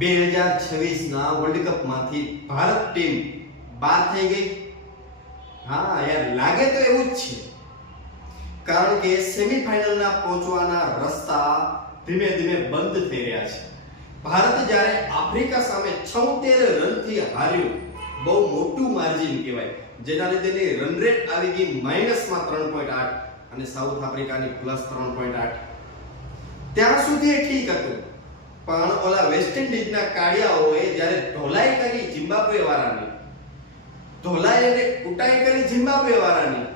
2026 ના world cup માંથી Bharat team બહાર થઈ ગઈ. હા યાર, લાગે તો એવું જ છે, કારણ કે સેમીફાઇનલ ના પહોંચવાના રસ્તા ધીમે ધીમે બંધ થઈ રહ્યા છે. ભારત જ્યારે આફ્રિકા સામે 76 રનથી હાર્યું, બહુ મોટું માર્જિન કહેવાય, જેના લીધે તેની રન રેટ આવી ગઈ માઈનસમાં 3.8 અને સાઉથ આફ્રિકાની પ્લસ 3.8. ત્યાં સુધી એ ઠીક હતું, પણ ઓલા વેસ્ટ ઇન્ડિઝના કાળિયાઓએ જ્યારે ઢોલાઈ કરી ઝિમ્બાબ્વે વાળાની, ઢોલાઈ અને કુટાઈ કરી ઝિમ્બાબ્વે વાળાની,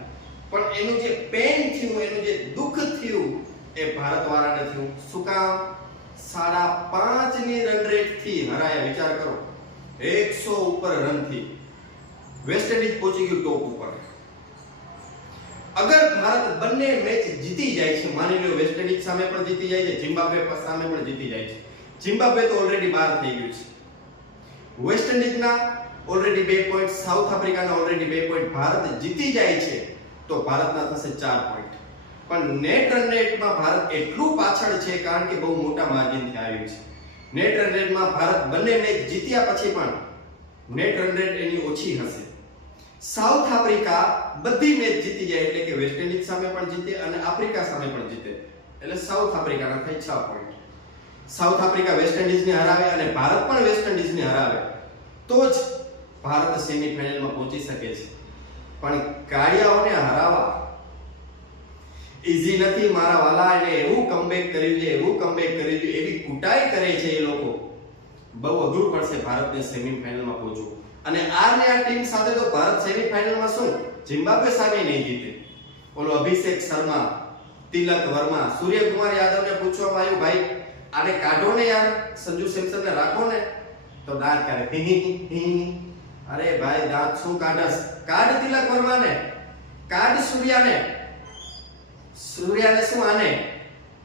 પણ એનું જે પેન થયું, એનું જે દુઃખ થયું, એ ભારત વાળાને થયું. શું કામ? 5.5 ની રન રેટ થી હરાયા. વિચાર કરો, 100 ઉપર રન થી વેસ્ટ ઇન્ડિઝ પહોંચી ગયું ટોપ ઉપર. અગર ભારત બંને મેચ જીતી જાય છે, માની લો વેસ્ટ ઇન્ડિઝ સામે પણ જીતી જાય છે, ઝિમ્બાબ્વે સામે પણ જીતી જાય છે. ઝિમ્બાબ્વે તો ઓલરેડી બહાર થઈ ગયું છે. વેસ્ટ ઇન્ડિઝના ઓલરેડી 2 પોઈન્ટ, સાઉથ આફ્રિકાના ઓલરેડી 2 પોઈન્ટ. ભારત જીતી જાય છે તો ભારતના થશે 4 પોઈન્ટ. પણ નેટ રન રેટમાં ભારત એટલું પાછળ છે, કારણ કે બહુ મોટા માર્જિનથી આવ્યું છે. નેટ રન રેટમાં ભારત બંને મેચ જીત્યા પછી પણ નેટ રન રેટ એની ઓછી હશે. સાઉથ આફ્રિકા બધી મેચ જીતી જાય, એટલે કે વેસ્ટ ઇન્ડિઝ સામે પણ જીતે અને આફ્રિકા સામે પણ જીતે, એટલે સાઉથ આફ્રિકાના થાય 6 પોઈન્ટ. સાઉથ આફ્રિકા વેસ્ટ ઇન્ડિઝને હરાવે અને ભારત પણ વેસ્ટ ઇન્ડિઝને હરાવે તો જ ભારત સેમીફાઇનલમાં પહોંચી શકે છે. પણ કાળિયાઓને હરાવવા ઈઝી નથી મારા વાલા. એટલે એવું કમબેક કર્યું છે, એવું કમબેક કર્યું છે, એવી કુટાઈ કરે છે એ લોકો, બહુ અઘરું પડશે ભારતને સેમીફાઇનલમાં પહોંચવું. અને આ ટીમ સાથે તો ભારત સેમીફાઇનલમાં શું ઝિમ્બાબ્વે સામે નહીં જીતે. ઓલો અભિષેક શર્મા, તિલક વર્મા, સૂર્યકુમાર યાદવને પૂછવામાં આવ્યું, ભાઈ આને કાઢો ને યાર, સંજુ સેમસનને રાખો ને, તો દાંત કાઢે. અરે ભાઈ, દાંત શું કાઢસ? કાઢ તિલક વર્માને, કાઢ સૂર્યાને શું આને,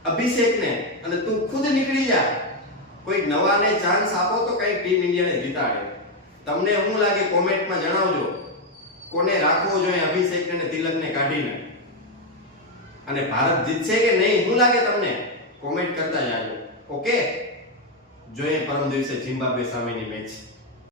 અભિષેકને, અને તું ખુદ નીકળી જા. કોઈ નવાને ચાન્સ આપો તો કઈ ટીમ ઇન્ડિયાને જીતાડે. તમને શું લાગે કોમેન્ટમાં જણાવજો, કોને રાખવો જોઈએ અભિષેકને અને તિલકને કાઢીને? અને ભારત જીતશે કે નહીં, શું લાગે તમને? કોમેન્ટ કરતા જાજો. ઓકે, જોઈએ પરમ દિવસે ઝિમ્બાબ્વે સામેની મેચ.